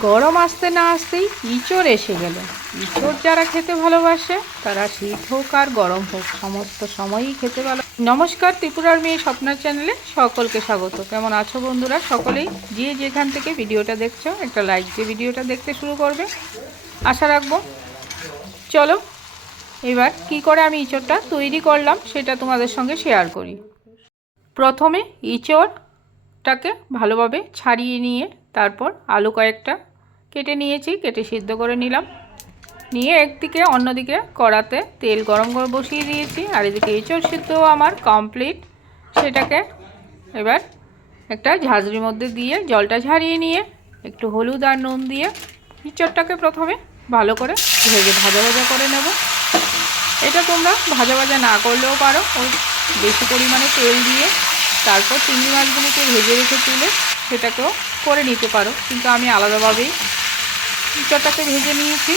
গরম আসতে না আসতেই ইঁচড় এসে গেল। ইঁচড় যারা খেতে ভালোবাসে তারা শীত হোক আর গরম হোক সমস্ত সময়ই খেতে ভালো। নমস্কার, ত্রিপুরার মেয়ে স্বপ্নার চ্যানেলে সকলকে স্বাগত। কেমন আছো বন্ধুরা? সকলেই যে যেখান থেকে ভিডিওটা দেখছো একটা লাইক দিয়ে ভিডিওটা দেখতে শুরু করবে আশা রাখবো। চলো এবার কি করে আমি ইঁচড়টা তৈরি করলাম সেটা তোমাদের সঙ্গে শেয়ার করি। প্রথমে ইঁচড়টাকে ভালোভাবে ছাড়িয়ে নিয়ে তারপর আলু কয়েকটা কেটে নিয়েছি, কেটে সিদ্ধ করে নিলাম। নিয়ে একদিকে অন্যদিকে কড়াতে তেল গরম করে বসিয়ে দিয়েছি, আর এদিকে ইঁচড় সিদ্ধ আমার কমপ্লিট। সেটাকে এবার একটা ঝাঁঝরির মধ্যে দিয়ে জলটা ঝারিয়ে নিয়ে একটু হলুদ আর নুন দিয়ে ইঁচড়টাকে প্রথমে ভালো করে ভেজে ভাজা ভাজা করে নেব। এটা তোমরা ভাজা ভাজা না করলেও পারো, ওই বেশি পরিমাণে তেল দিয়ে তারপর চিংড়ি মাছগুলিকে ভেজে রেখে তুলে সেটাকেও করে নিতে পারো, কিন্তু আমি আলাদাভাবেই ইঁচড়টাকে ভেজে নিয়েছি।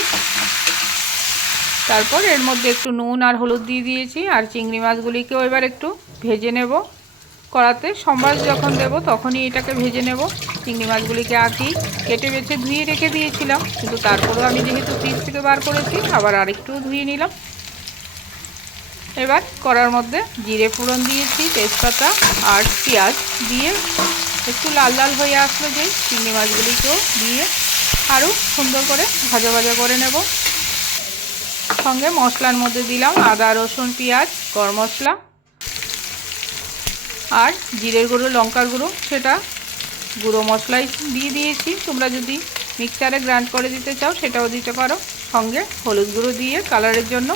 তারপর এর মধ্যে একটু নুন আর হলুদ দিয়ে দিয়েছি, আর চিংড়ি মাছগুলিকেও এবার একটু ভেজে নেব কড়াতে। সম্বাদ যখন দেব তখনই এটাকে ভেজে নেব। চিংড়ি মাছগুলিকে আগেই কেটে বেছে ধুয়ে রেখে দিয়েছিলাম, কিন্তু তারপরেও আমি যেহেতু ফ্রিজ থেকে বার করেছি আবার আরেকটু ধুয়ে নিলাম। এবার কড়ার মধ্যে জিরে ফোড়ন দিয়েছি, তেজপাতা আর পেঁয়াজ দিয়ে একটু লাল লাল হয়ে আসলো যে চিংড়ি মাছগুলিকেও দিয়ে আরও সুন্দর করে ভাজা ভাজা করে নেব। সঙ্গে মশলার মধ্যে দিলাম আদা রসুন পেঁয়াজ গরম মশলা আর জিরের গুঁড়ো লঙ্কার গুঁড়ো, সেটা গুঁড়ো মশলাই দিয়ে দিয়েছি। তোমরা যদি মিক্সারে গ্রাইন্ড করে দিতে চাও সেটাও দিতে পারো। সঙ্গে হলুদ গুঁড়ো দিয়ে কালারের জন্য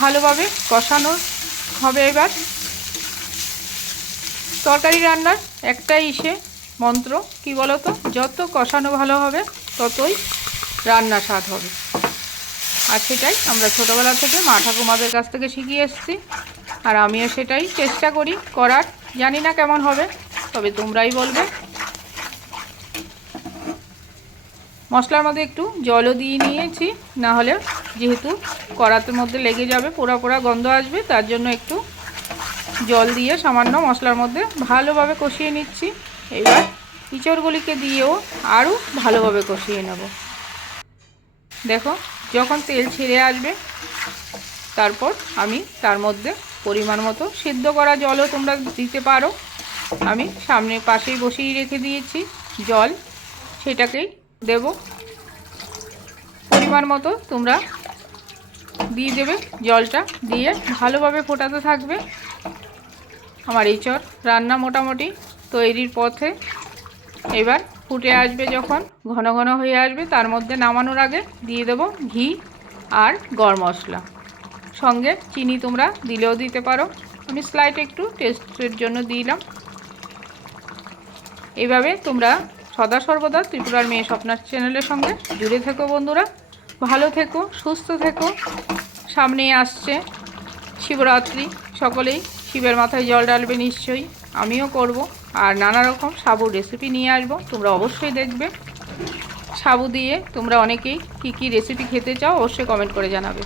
ভালোভাবে কষানো হবে। এবার তরকারি রান্নার একটাই মন্ত্র, কি বলো তো, যত কষানো ভালো হবে ততই রান্না স্বাদ হবে। আর সেটাই আমরা ছোটোবেলা থেকে মা ঠাকুমাদের কাছ থেকে শিখে এসেছি, আর আমিও সেটাই চেষ্টা করি করার। জানি না কেমন হবে, তবে তোমরাই বলবে। মশলার মধ্যে একটু জলও দিয়ে নিয়েছি, না হলে যেহেতু কড়াতের মধ্যে লেগে যাবে, পোড়া পোড়া গন্ধ আসবে, তার জন্য একটু জল দিয়ে সামান্য মশলার মধ্যে ভালোভাবে কষিয়ে নিচ্ছি। এবার ইঁচড়গুলিকে দিয়েও আরও ভালোভাবে কষিয়ে নেব। দেখো যখন তেল ছেড়ে আসবে তারপর আমি তার মধ্যে পরিমাণ মতো সিদ্ধ করা জলও তোমরা দিতে পারো। আমি সামনে পাশেই বসিয়ে রেখে দিয়েছি জল, সেটাকেই দেব। পরিমাণ মতো তোমরা দিয়ে দেবে, জলটা দিয়ে ভালোভাবে ফোটাতে থাকবে। আমার ইঁচড় রান্না মোটামুটি তৈরির পথে। এবার ফুটে আসবে, যখন ঘন ঘন হয়ে আসবে তার মধ্যে নামানোর আগে দিয়ে দেব ঘি আর গরম মশলা। সঙ্গে চিনি তোমরা দিলেও দিতে পারো, আমি স্লাইট একটু টেস্টের জন্য দিলাম। এইভাবে তোমরা সদা সর্বদা ত্রিপুরার মেয়ে স্বপ্নার চ্যানেলের সঙ্গে জুড়ে থেকো বন্ধুরা। ভালো থেকো, সুস্থ থেকো। সামনেই আসছে শিবরাত্রি, সকলেই শিবের মাথায় জল ডালবে নিশ্চয়ই, আমিও করব। আর নানা রকম সাবুর রেসিপি নিয়ে আসবো, তোমরা অবশ্যই দেখবে। সাবু দিয়ে তোমরা অনেকেই কী কী রেসিপি খেতে চাও অবশ্যই কমেন্ট করে জানাবে।